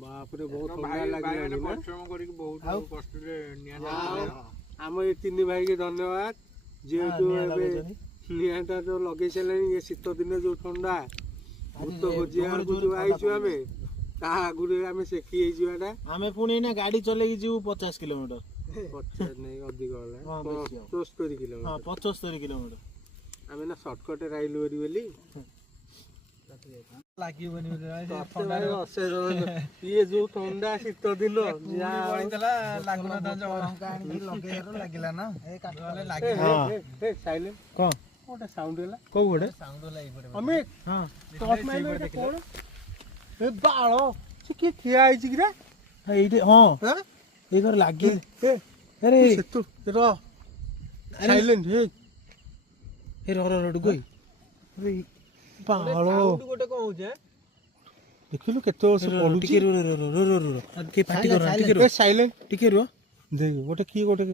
बाप रे बहुत ठंडा लागिलानी ना परिश्रम करिक बहुत कष्ट रे निया हम ये तीन भाई के धन्यवाद जेहेतु एबे नियाटा जो लगे चलेनी ये शीत दिन जो ठंडा भूत खोजिया जो आइछु आमे ता आगुरे आमे सेखी हे जिवाटा आमे पुणी ना गाड़ी चलेगी जीव 50 किलोमीटर 50 नहीं अधिक होला 75 किलोमीटर हां 75 किलोमीटर आमे ना शॉर्टकट राइलु वरी बोली लागिबनी ये जो ठंडा शीत दिन बळितला लागुना त जवरंका आनी लगेर लागिला ना ए काटले लागिला ए साइलेंट कोन कोटा साउंड होला को गोडे साउंड होला ई पडे अमित हां टॉप माइनर के कोन ए बाळो से के ठिया आइछि किरा एइटे हां हां ए घर लागी ए अरे सेतु रो साइलेंट हे ए रो रो गई अरे पालो साउंड गोटे को होजे देखिलु केतो से पडु टिके रो रो रो रो रो के पार्टी कर टिके रो ए साइलेंट टिके रो देख गोटे की गोटे